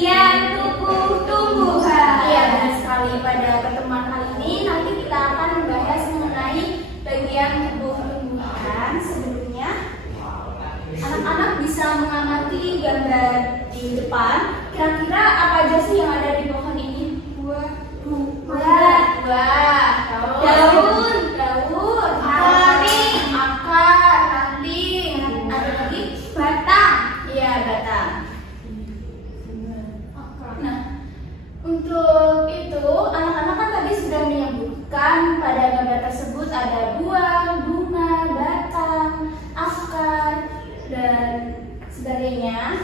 bagian tubuh tumbuhan. Iya, benar sekali. Pada pertemuan kali ini nanti kita akan membahas mengenai bagian tubuh tumbuhan. Sebelumnya, anak-anak bisa mengamati gambar di depan. Kira-kira apa aja sih yang ada di pohon ini? Buah, daun, akar, ranting, ada lagi batang. iya batang. Nah, untuk itu anak-anak kan tadi sudah menyebutkan pada gambar tersebut ada buah, bunga, batang, akar, dan sebagainya.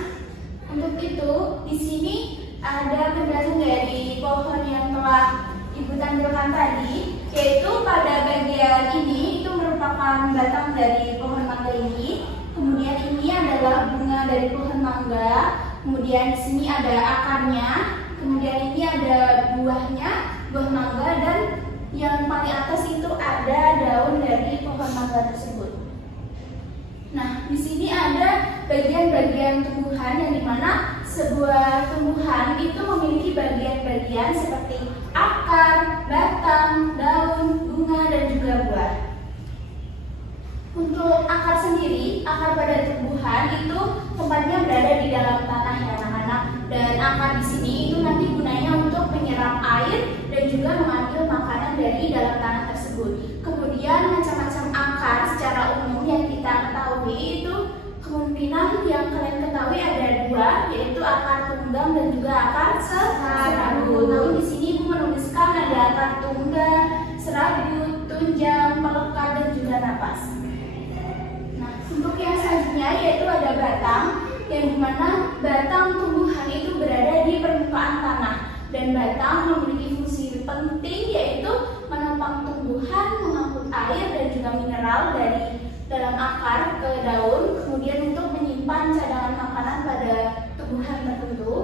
Untuk itu di sini ada penjelasan dari pohon yang telah Ibu tampilkan tadi, yaitu pada bagian ini itu merupakan batang dari pohon mangga ini. Kemudian ini adalah bunga dari pohon mangga. Kemudian di sini ada akarnya. Kemudian ini ada buahnya, buah mangga, dan yang paling atas itu ada daun dari pohon mangga tersebut. Nah, di sini ada bagian-bagian tumbuhan yang dimana sebuah tumbuhan itu memiliki bagian-bagian seperti akar, batang, daun, bunga, dan juga buah. Untuk akar sendiri, akar pada tumbuhan itu tempatnya berada di dalam tanah ya anak-anak. Dan akar di sini itu nanti gunanya untuk menyerap air dan juga mengambil makanan dari dalam tanah tersebut. Kemudian macam-macam akar secara umum yang kita ketahui itu kemungkinan yang kalian ketahui ada dua, yaitu akar tunggang dan juga akar serabut. Namun di sini Ibu menuliskan ada akar tunggang, serabut, tunjang, pelekat, dan juga napas. Nah, untuk yang selanjutnya yaitu ada batang, yang dimana batang tumbuhan itu berada di permukaan tanah, dan batang memiliki fungsi penting yaitu menopang tumbuhan, mengangkut air dan juga mineral dari dalam akar ke daun, kemudian untuk menyimpan cadangan makanan pada tumbuhan tertentu.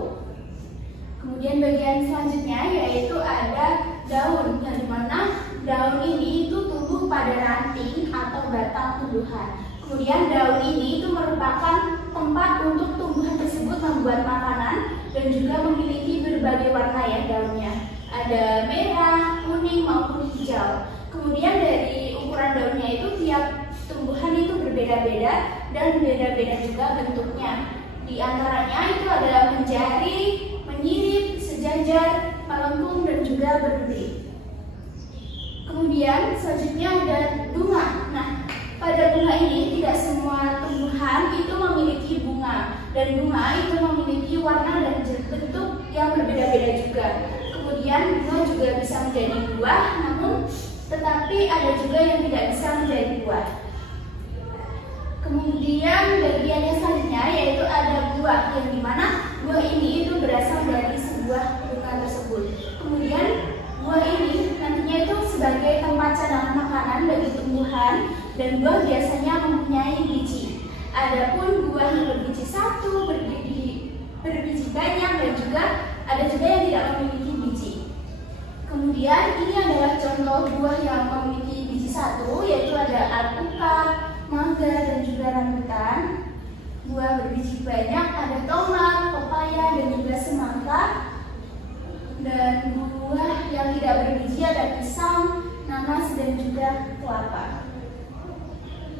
Kemudian bagian selanjutnya yaitu ada daun, yang dimana daun ini itu tumbuh pada ranting atau batang tumbuhan. Kemudian daun ini itu merupakan tempat untuk tumbuhan tersebut membuat makanan dan juga memiliki berbagai warna ya daunnya. Ada merah, kuning maupun hijau. Kemudian dari ukuran daunnya itu tiap tumbuhan itu berbeda-beda dan beda-beda juga bentuknya. Di antaranya itu ada menjari, menyirip, sejajar, melengkung, dan juga berduri. Kemudian selanjutnya ada bunga. Nah, pada bunga ini tidak semua tumbuhan itu memiliki bunga, dan bunga itu memiliki warna dan bentuk yang berbeda-beda juga. Kemudian bunga juga bisa menjadi buah, namun tetapi ada juga yang tidak bisa menjadi buah. Kemudian bagian yang selanjutnya yaitu ada buah, yang dimana buah ini itu berasal dari sebuah bunga tersebut. Kemudian buah ini nantinya itu sebagai tempat cadangan makanan bagi tumbuhan, dan buah biasanya mempunyai biji. Adapun buah yang berbiji satu, berbiji banyak, dan juga ada juga yang tidak memiliki biji. Kemudian ini adalah contoh buah yang memiliki biji satu, yaitu ada alpukat, mangga, dan juga rambutan. Buah berbiji banyak ada tomat, pepaya, dan juga semangka. Dan buah yang tidak berbiji ada pisang, nanas, dan juga kelapa.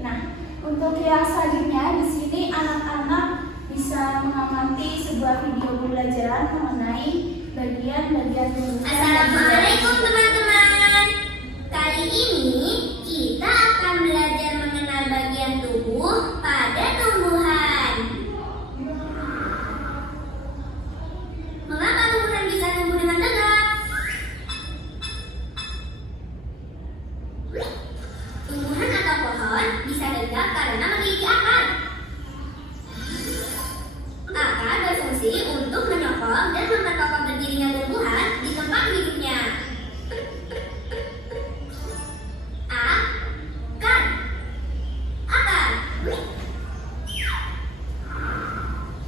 Nah, untuk yang selanjutnya di sini anak-anak bisa mengamati sebuah video pembelajaran mengenai bagian-bagian tumbuhan. Assalamualaikum teman-teman. Kali ini kita akan belajar mengenal bagian tubuh pada tumbuhan. Mengapa tumbuhan bisa tumbuh dengan tegak? Tumbuhan atau pohon bisa tegak karena memiliki akar. Akar berfungsi untuk menyokong dan memperkokoh berdirinya tumbuhan di tempat hidupnya.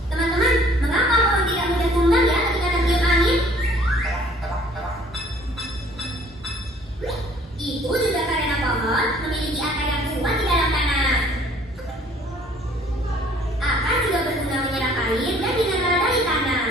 Teman-teman, mengapa pohon tidak mudah tumbang ya ketika tertiup angin? Itu juga karena pohon memiliki akar yang kuat di dalam tanah. Akar juga berguna menyerap air dan mineral dari tanah.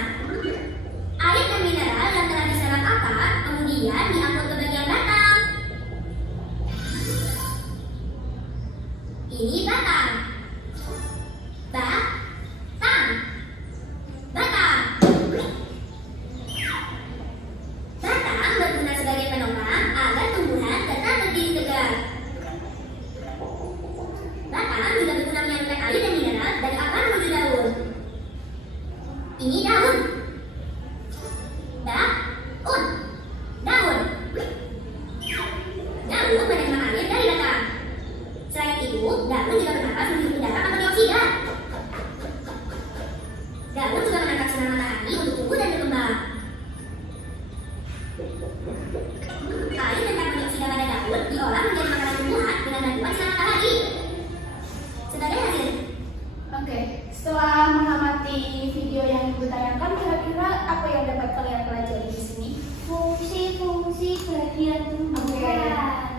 setelah mengamati video yang Ibu tanyakan, kira-kira apa yang dapat kalian pelajari di sini? Fungsi-fungsi bagian tumbuhan.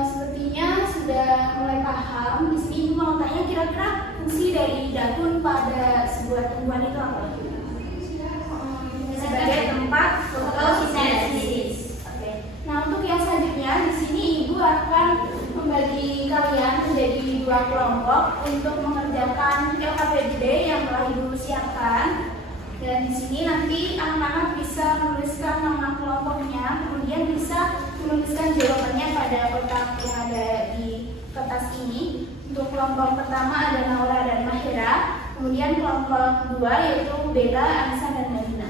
Sepertinya sudah mulai paham. Di sini Ibu mau tanya kira-kira fungsi dari daun pada sebuah tumbuhan itu apa? Sebagai tempat fotosintesis. Oke. Nah, untuk yang selanjutnya di sini Ibu akan membagi kalian menjadi dua kelompok untuk mengerjakan LKPD yang telah Ibu siapkan. Dan di sini nanti anak-anak bisa menuliskan nama kelompoknya, kemudian bisa menuliskan jawabannya pada kotak yang ada di kertas ini. Untuk kelompok pertama ada Naura dan Mahira, kemudian kelompok kedua yaitu Bella, Anissa, dan Nadina.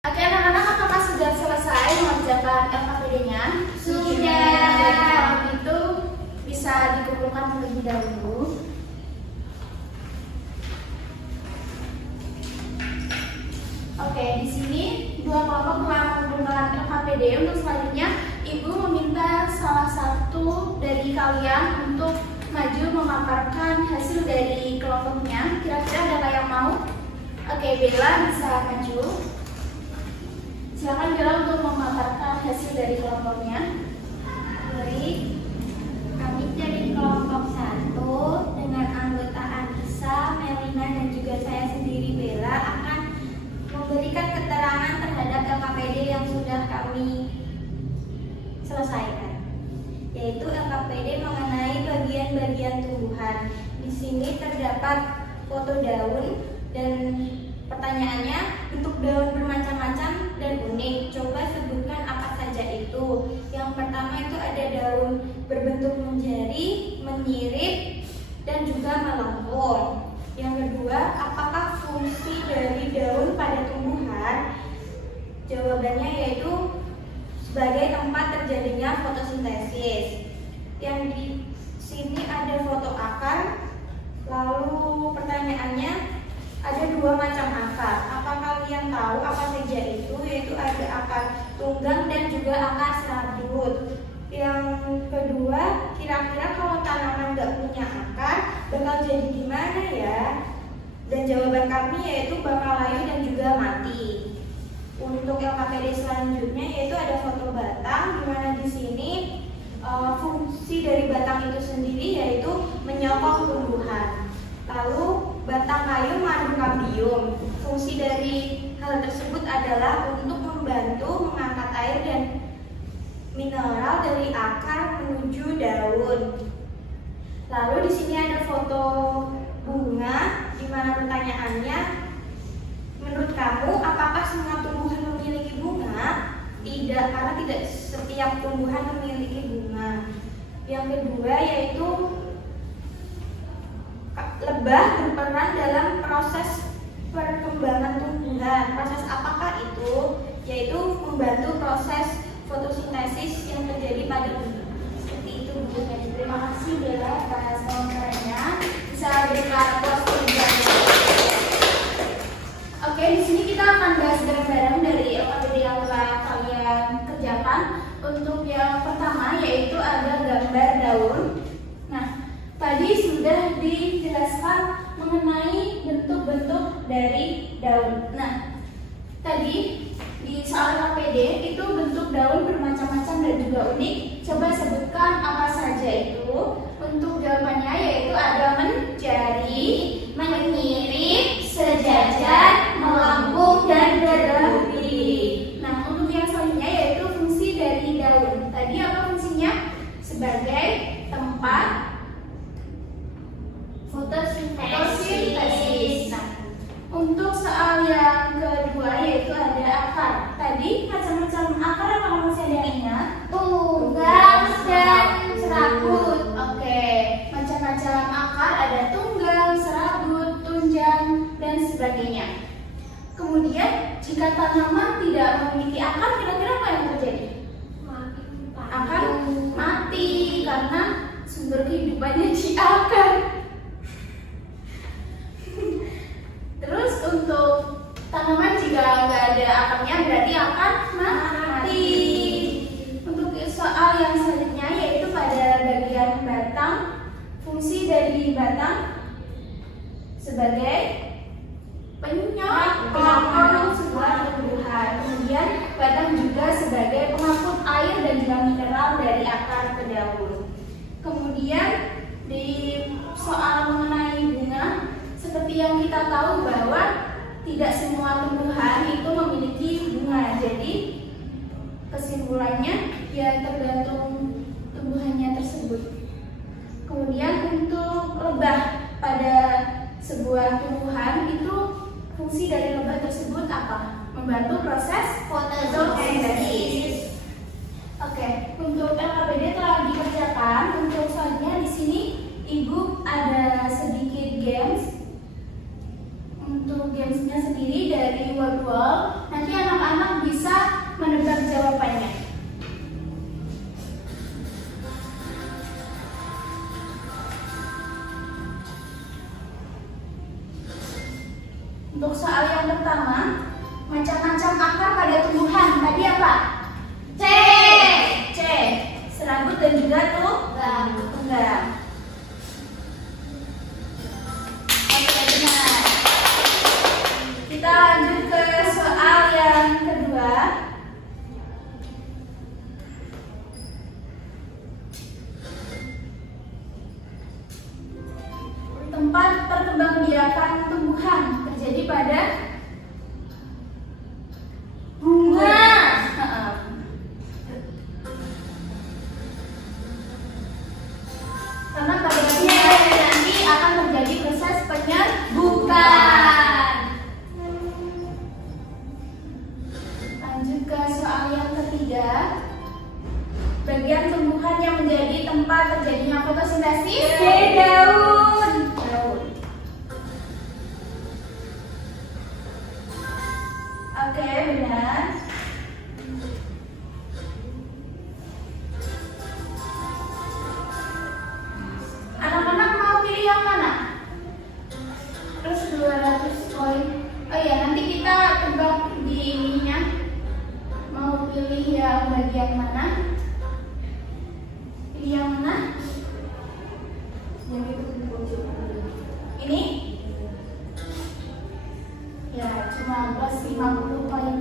Oke anak-anak, apakah sudah selesai mengerjakan LKPD-nya? Sudah. Kalau gitu bisa dikumpulkan terlebih dahulu. Oke, di sini dua kelompok telah mengumpulkan LKPD. Untuk selanjutnya, Ibu meminta salah satu dari kalian untuk maju memaparkan hasil dari kelompoknya. Kira-kira ada nggak yang mau? Oke, Bella bisa maju. Silakan Bella untuk memaparkan hasil dari kelompoknya. Baik, kami dari kelompok 1 dengan anggota Anissa, Melina, dan juga saya sendiri Bella akan memberikan keterangan terhadap LKPD yang sudah kami selesaikan, yaitu LKPD mengenai bagian-bagian tumbuhan. Di sini terdapat foto daun dan pertanyaannya, bentuk daun bermacam-macam dan unik. Coba sebutkan apa saja itu. Yang pertama itu ada daun berbentuk menjari, menyirip, dan juga melengkung. Yang kedua, apakah fungsi dari daun pada tumbuhan? Jawabannya yaitu sebagai tempat terjadinya fotosintesis. Yang di sini ada foto akar. Lalu pertanyaannya, ada dua macam akar. Apa kalian tahu apa saja itu? Yaitu ada akar tunggang dan juga akar serabut. Yang kedua, kira-kira kalau tanaman nggak punya akar, bakal jadi gimana ya? Dan jawaban kami yaitu bakal layu dan juga mati. Untuk LKPD selanjutnya yaitu ada foto batang, di mana di sini fungsi dari batang itu sendiri yaitu menyokong tumbuhan. Lalu batang kayu mengandung kambium. Fungsi dari hal tersebut adalah untuk membantu mengangkat air dan mineral dari akar menuju daun. Lalu di sini ada foto bunga, di mana pertanyaannya, menurut kamu apakah semua tumbuhan memiliki bunga? Tidak, karena tidak setiap tumbuhan memiliki bunga. Yang kedua yaitu lebah berperan dalam proses perkembangan tumbuhan. Proses apakah itu? Yaitu membantu proses fotosintesis yang terjadi pada bunga. Seperti itu Bu. Terima kasih Bella atas wawancaranya. Bisa berikan aplaus terlebih dahulu. Oke, di sini kita akan bahas bareng-bareng dari LKPD yang telah kalian kerjakan. Untuk yang pertama yaitu ada gambar daun. Nah, tadi sudah dijelaskan mengenai bentuk-bentuk dari daun. Nah, tadi di soal LKPD itu bentuk daun bermacam-macam dan juga unik. Coba sebutkan apa saja itu. Untuk jawabannya yaitu ada menjari, menyirip, sejajar, melengkung, dan berduri. Nah, untuk yang selanjutnya yaitu fungsi dari jika tanaman tidak memiliki akar, kira-kira apa yang terjadi? Akan mati karena sumber kehidupannya di akar. Terus untuk tanaman jika nggak ada akarnya berarti akan mati. Untuk soal yang selanjutnya yaitu pada bagian batang, fungsi dari batang sebagai penyokong sebuah tumbuhan. Kemudian batang juga sebagai pengangkut air dan juga mineral dari akar ke daun. Kemudian di soal mengenai bunga, seperti yang kita tahu bahwa tidak semua tumbuhan itu memiliki bunga. Jadi kesimpulannya ya tergantung tumbuhannya tersebut. Kemudian untuk lebah pada sebuah tumbuhan itu fungsi dari lebah tersebut apa? Membantu proses fotosintesis. Oke, untuk LKPD telah dikerjakan. Untuk selanjutnya di sini Ibu ada sedikit games. Untuk gamesnya sendiri dari wall. Nanti anak-anak bisa menebak jawabannya. Untuk soal yang pertama, macam-macam akar pada tumbuhan. Tadi apa? C. Serabut dan juga tunggang. Oke, benar. Kita lanjut ke soal yang kedua. Tempat perkembangbiakan tumbuhan terjadi pada bunga. Karena pada bunga nanti akan terjadi proses penyerbukan. Lanjut ke soal yang ketiga. Bagian tumbuhan yang menjadi tempat terjadinya fotosintesis daun. Oke, benar. Anak-anak mau pilih yang mana? Terus 200 poin. Oh iya, nanti kita tebak di ininya. Mau pilih yang bagian mana? Pilih yang mana? Yang itu ini? Ya, cuma plus 50 poin.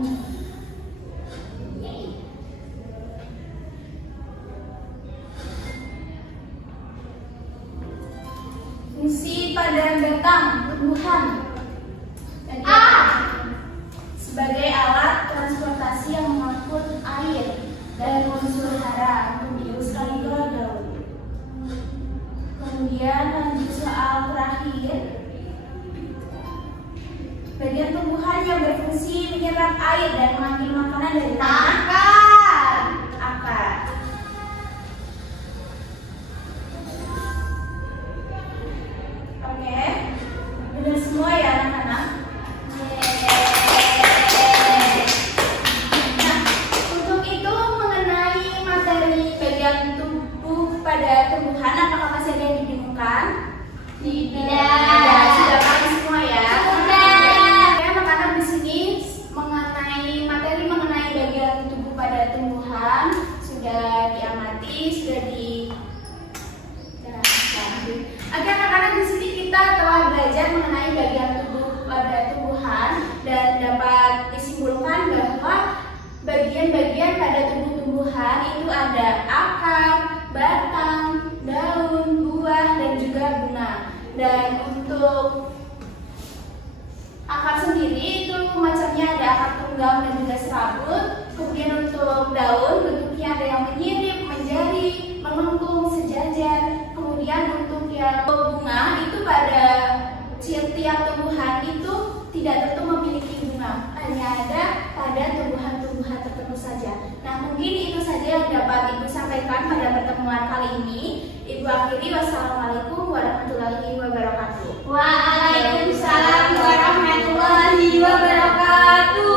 Fungsi pada batang tumbuhan. A. Sebagai alat transportasi yang mengangkut air dan unsur hara untuk diuruskan ke daun. Kemudian lanjut soal terakhir. Bagian tumbuhan yang berfungsi menyerap air dan mengambil makanan dari tanah. Akar. Oke, benar semua ya anak-anak. Nah, untuk itu mengenai materi bagian tubuh pada tumbuhan, apakah masih ada yang dibingungkan? Tidak. Sudah paham semua ya? Sudah diamati, sudah Oke, anak-anak, di sini kita telah belajar mengenai bagian tubuh pada tumbuhan dan dapat disimpulkan bahwa bagian-bagian pada tumbuh-tumbuhan itu ada akar, batang, daun, buah, dan juga bunga. Dan untuk akar sendiri itu macamnya ada akar tunggang dan juga serabut. Kemudian untuk daun bentuknya ada yang menyirip, menjari, melengkung, sejajar. Kemudian untuk yang bunga itu pada setiap tumbuhan itu tidak tentu memiliki bunga, hanya ada pada tumbuhan-tumbuhan tertentu saja. Nah, mungkin itu saja yang dapat Ibu sampaikan pada pertemuan kali ini. Ibu akhiri, wassalamualaikum warahmatullahi wabarakatuh. Waalaikumsalam warahmatullahi wabarakatuh.